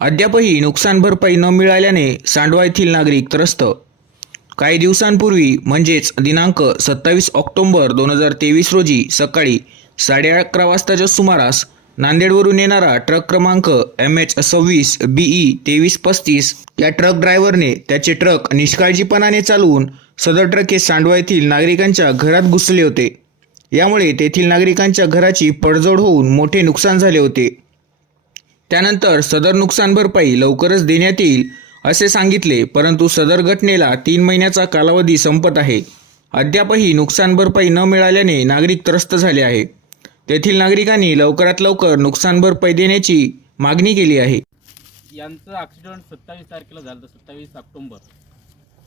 अद्यापही नुकसान भरपाई न मिळाल्याने सांडवा येथील नागरिक त्रस्त. काही दिवसांपूर्वी म्हणजेच दिनांक सत्तावीस ऑक्टोंबर दोन हजार तेवीस रोजी सकाळी साडे अकरा वाजताच्या सुमारास नांदेडवरून येणारा ट्रक क्रमांक एम एच सव्वीस बीई तेवीस पस्तीस या ट्रक ड्रायव्हरने त्याचे ट्रक निष्काळजीपणाने चालवून सदर ट्रक हे सांडवा येथील नागरिकांच्या घरात घुसले होते. यामुळे तेथील नागरिकांच्या घराची पडझड होऊन मोठे नुकसान झाले होते. त्यानंतर सदर नुकसान भरपाई लवकरच देण्यात येईल असे सांगितले परंतु सदर घटनेला तीन महिन्याचा कालावधी संपत आहे. अद्यापही नुकसान भरपाई न मिळाल्याने नागरिक त्रस्त झाले आहे. तेथील नागरिकांनी लवकरात लवकर नुकसान भरपाई देण्याची मागणी केली आहे. यांचं ॲक्सिडेंट सत्तावीस तारखेला झालं सत्तावीस ऑक्टोंबर.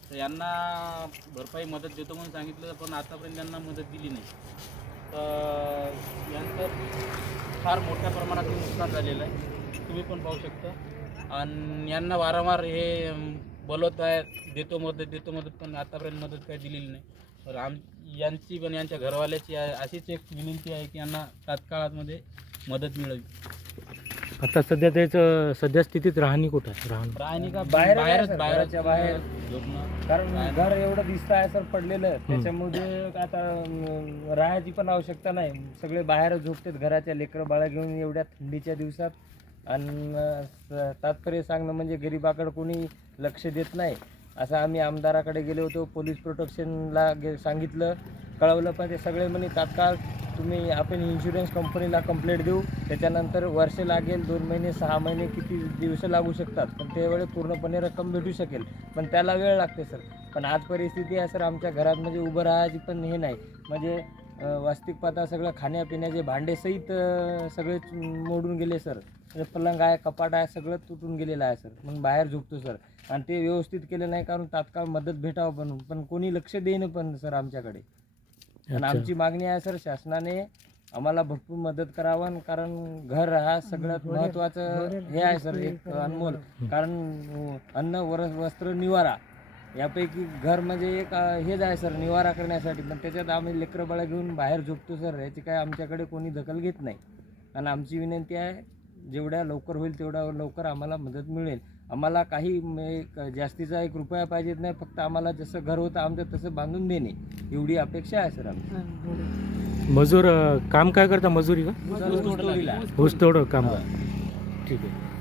तर यांना भरपाई मदत देतो म्हणून सांगितलं पण आतापर्यंत त्यांना मदत दिली नाही. तर यांचं फार मोठ्या प्रमाणात नुकसान झालेलं आहे. तुम्ही पण पाहू शकता. आणि यांना वारंवार हे बोलवत आहे देतो मदत देतो मदत पण आतापर्यंत मदत काही दिलेली नाही. तर आम यांची पण यांच्या घरवाल्याची आहे अशीच एक विनंती आहे की यांना तात्काळामध्ये मदत मिळावी. आता सध्या त्याचं सध्या स्थितीत राहणी कुठं आहे? राहणं. राहणी का? बाहेर बाहेरच आहे, बाहेरच घराच्या बाहेर. झोपणं कारण. घर एवढं दिसत आहे सर पडलेलं त्याच्यामध्ये आता राहायची पण आवश्यकता नाही. सगळे बाहेर झोपतात घराच्या लेकरं बाळा घेऊन एवढ्या थंडीच्या दिवसात. आणि स- तात्पर्य सांगणं म्हणजे गरिबाकडे कोणी लक्ष देत नाही. असं आम्ही आमदाराकडे गेलो होतो पोलीस प्रोटेक्शनला गे सांगितलं कळवलं पण ते सगळे म्हणे तात्काळ तुम्ही आपण इन्शुरन्स कंपनीला कंप्लेंट देऊ. त्याच्यानंतर वर्ष लागेल दोन महिने सहा महिने किती दिवस लागू शकतात. पण त्यावेळी पूर्णपणे रक्कम भेटू शकेल. पण त्याला वेळ लागते सर. पण आज परिस्थिती आहे सर आमच्या घरात म्हणजे उभं राहायची पण हे नाही. म्हणजे अं, वास्तविक पाहता सगळं खाण्यापिण्याचे भांडे सहित सगळे मोडून गेले सर. म्हणजे पलंग आहे कपाट आहे सगळं तुटून गेलेलं आहे सर. मग बाहेर झोपतो सर. आणि ते व्यवस्थित केलं नाही कारण तात्काळ मदत भेटावं पण पण कोणी लक्ष देईन पण सर आमच्याकडे. आणि. आमची मागणी आहे सर शासनाने आम्हाला भरपूर मदत करावं कारण घर हा सगळ्यात महत्वाचं हे आहे सर एक अनमोल. कारण अन्न वर वस्त्र निवारा यापैकी घर म्हणजे एक अं, हेच आहे सर निवारा करण्यासाठी. पण त्याच्यात आम्ही लेकरं बाळा घेऊन बाहेर झोपतो सर. याची काय आमच्याकडे कोणी दखल घेत नाही. आणि आमची विनंती आहे जेवढ्या लवकर होईल तेवढ्या लवकर आम्हाला मदत मिळेल. आम्हाला काही म- एक जास्तीचा एक रुपया पाहिजेत नाही. फक्त आम्हाला जसं घर होतं आमचं तसं बांधून देणे. एवढी अपेक्षा आहे सर आमची. मजूर अं, काम काय करता मजुरी का? ऊसतोडीला. ऊस तोड काम ठीक आहे.